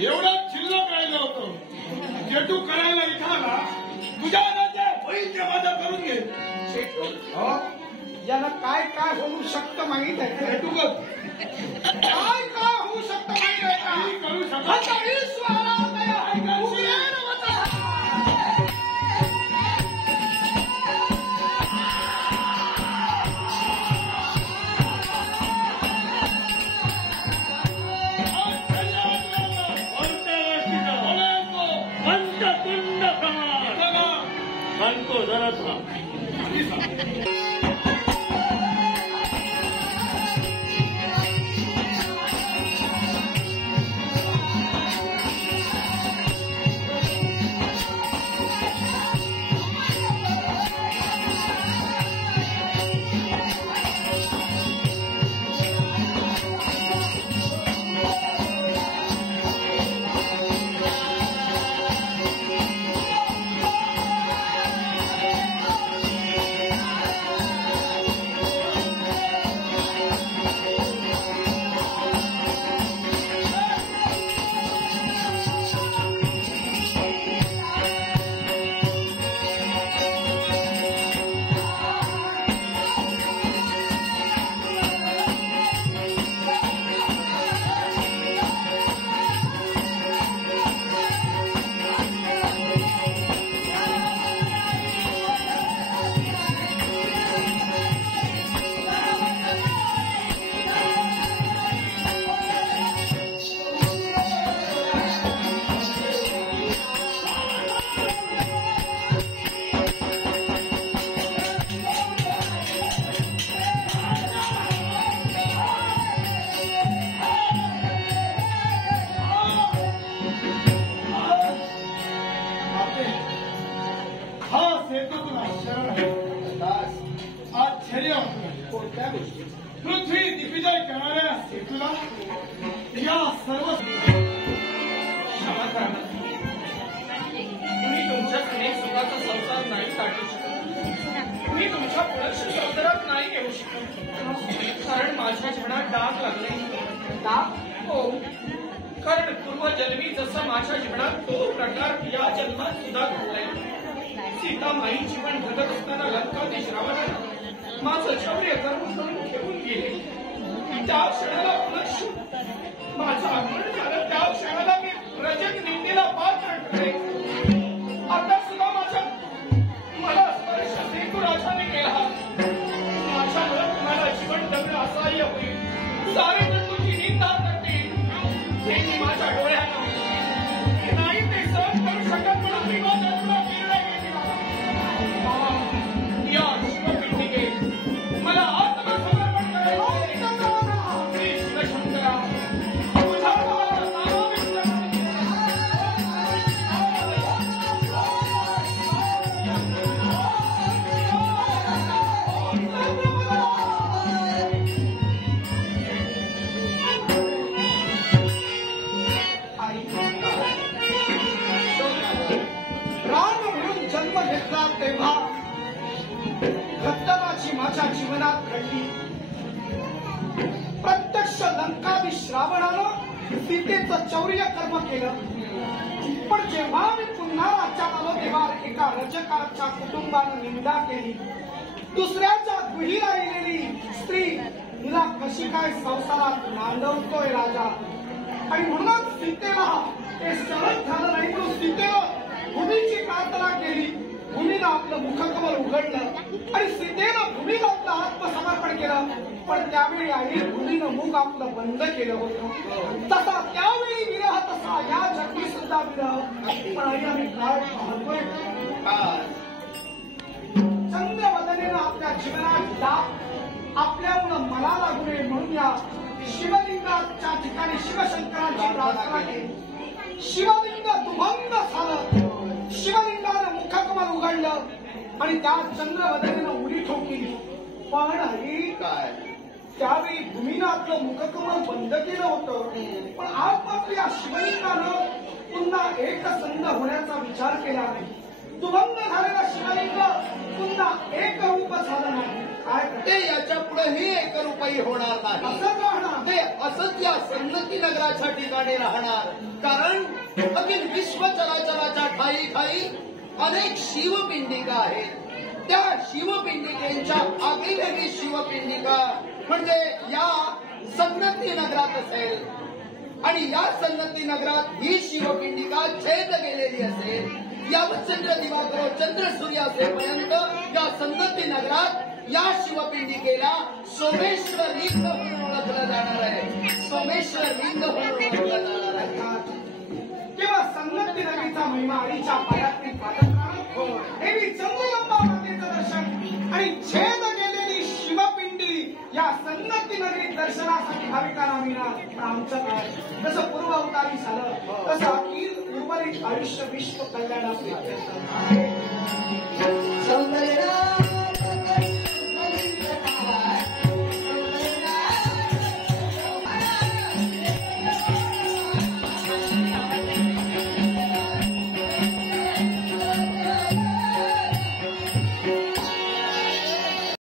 एवढं शिल्लक राहिलं होतं जे तू करायला निघाला तुझ्या वैद्य माझा करून घे. याला काय काय होऊ शकतं माहित आहे का? काय काय होऊ शकतं माहित आहे का? करू शकत सांगतो जरा पृथ्वी दिग्विजय करणाऱ्या सेतूला या सर्व तुम्ही तुमच्याकडे सुखाचा संसार नाही काढू शकत. तुम्ही तुमच्या पुरुष संसारात नाही घेऊ शकत कारण माझ्या जीवनात डाग लागले. डाग? हो, कारण पूर्वजन्मी जसं माझ्या जीवनात तो प्रकार या जन्मात सुद्धा घडलाय. सीतामाई जीवन जगत असताना लंकादेश रावणानं माझं शौर्य कर्म करून घेऊन गेले. त्या क्षणाला पुनश माझं आगमन झालं. त्या क्षणाला मी रजत निंदेला पात्र ठरले. आता सुद्धा मला स्पर्श सेतू राजाने केला. माझ्यामुळे तुम्हाला जीवन जगणं असहाय्य होईल. सारे जण तुझी निंदा करतील. हे मी माझ्या डोळ्यानं नाही ते सहन करू शकत म्हणून मी माझ्या तुला निर्णय घेतला. या शिवपिंडिके मला आत्मसमर्पण करायचं. श्री शिवशंकरा तुझा राम म्हणून जन्म घेतला तेव्हा घटनाची माझ्या जीवनात घडली. प्रत्यक्ष लंकाधीश रावणानं सीतेचं चौर्य कर्म केलं. पण जेव्हा मी पुन्हा राज्यात आलो तेव्हा एका रजकाच्या कुटुंबानं निंदा केली. दुसऱ्याच्या गुही राहिलेली स्त्री हिला कशी काय संसारात नांदवतोय राजा. आणि म्हणूनच सीतेला ते सहन झालं नाही म्हणून सीतेनं भूमीची प्रार्थना केली. भूमीनं आपलं मुखकमल उघडलं आणि सीतेनं भूमीला आपलं आत्मसमर्पण केलं. पण त्यावेळी आई भूमीनं मुख आपलं बंद केलं होतं. तसा त्यावेळी विरह तसा या जन्मी सुद्धा विरह. पण आई आम्ही काय पाहतोय चंद्रवदनेनं आपल्या जीवनात दाब आपल्यामुळं मला लागू नये म्हणून या शिवलिंगाच्या ठिकाणी शिवशंकरांची प्रार्थना केली. शिवलिंग दुभंग झालं. शिवलिंगानं मुखकमल उघडलं आणि त्या चंद्रवदनेनं उडी ठोकली. पण आई काय त्यावेळी भूमीनं आपलं मुखकमल बंद केलं होतं. पण आज मात्र या शिवलिंगानं पुन्हा एकसंध होण्याचा विचार केला नाही. दुभंग झालेला शिवलिंग पुन्हा एक रूप झालं नाही. काय ते याच्या पुढेही एकरूपही होणार नाही. असंच राहणार. ते असंच या सन्नती नगराच्या ठिकाणी राहणार. कारण अखिल विश्व चराचराच्या ठाई ठाई अनेक शिवपिंडिका आहेत. त्या शिवपिंडिकेच्या आगळीवेगळी शिवपिंडिका म्हणजे या सन्नती नगरात असेल आणि या सन्नती नगरात ही शिवपिंडिका छेद गेलेली असेल. यावत चंद्र दिवाकर चंद्र सूर्य असेपर्यंत या सन्नती नगरात या शिवपिंडिकेला सोमेश्वर लिंग म्हणून ओळखलं जाणार आहे. सोमेश्वर लिंग म्हणून ओळखलं जाणार आहे. तेव्हा सन्नती नगरीचा महिमा आईच्या पायातली पादत्राण देवी चंद्रगंबा मातेचं दर्शन आणि छेद गेलेली शिवपिंडी या सन्नती नगरीत दर्शनासाठी भाविकांना मिळणार. आमचं काय जसं पूर्व अवतारी झालं तसं अखिल उर्वरित आयुष्य विश्व कल्याणाचे